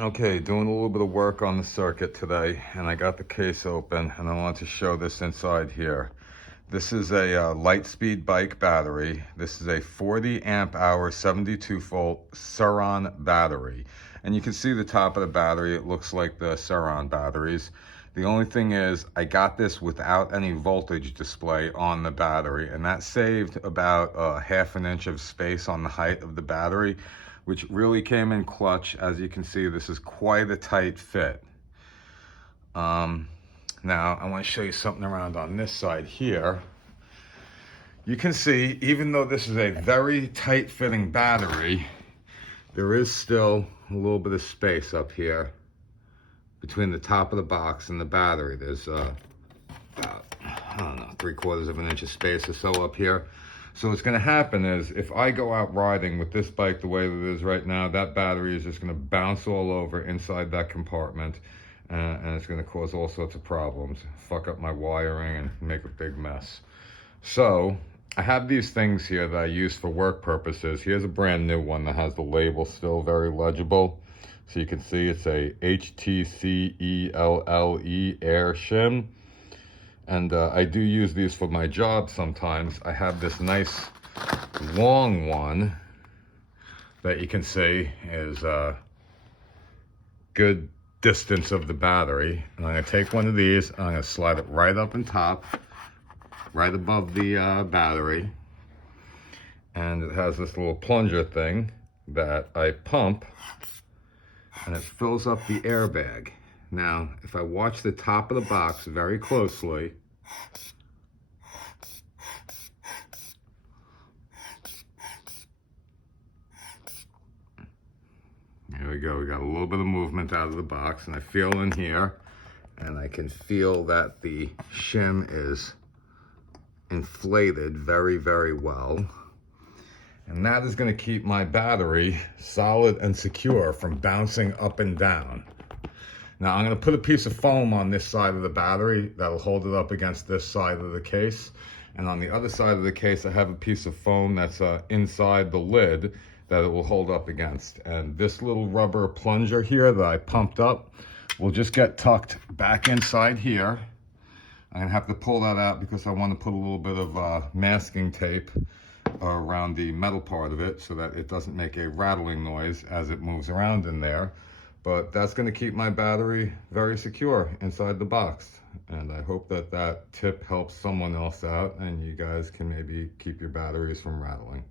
Okay, doing a little bit of work on the Cir-Kit today, and I got the case open, and I want to show this inside here. This is a Litespeedbike battery. This is a 40 amp hour 72 volt Cir-Ron battery, and you can see the top of the battery. It looks like the Cir-Ron batteries. The only thing is, I got this without any voltage display on the battery, and that saved about half an inch of space on the height of the battery, which really came in clutch. As you can see, this is quite a tight fit. Now, I want to show you something around on this side here. You can see, even though this is a very tight fitting battery, there is still a little bit of space up here between the top of the box and the battery. There's about, I don't know, 3/4 of an inch of space or so up here. So what's going to happen is, if I go out riding with this bike the way that it is right now, that battery is just going to bounce all over inside that compartment, and it's going to cause all sorts of problems, fuck up my wiring and make a big mess. So I have these things here that I use for work purposes. Here's a brand new one that has the label still very legible. So you can see it's a HTCELLE air shim. And I do use these for my job sometimes. I have this nice long one that you can see is a good distance of the battery. And I'm gonna take one of these, and I'm gonna slide it right up on top, right above the battery. And it has this little plunger thing that I pump, and it fills up the airbag. Now, if I watch the top of the box very closely, there we go. We got a little bit of movement out of the box, and I feel in here, and I can feel that the shim is inflated very, very well. And that is going to keep my battery solid and secure from bouncing up and down. Now, I'm going to put a piece of foam on this side of the battery that'll hold it up against this side of the case. And on the other side of the case, I have a piece of foam that's inside the lid that it will hold up against. And this little rubber plunger here that I pumped up will just get tucked back inside here. I'm going to have to pull that out because I want to put a little bit of masking tape around the metal part of it so that it doesn't make a rattling noise as it moves around in there. But that's going to keep my battery very secure inside the box. And I hope that that tip helps someone else out, and you guys can maybe keep your batteries from rattling.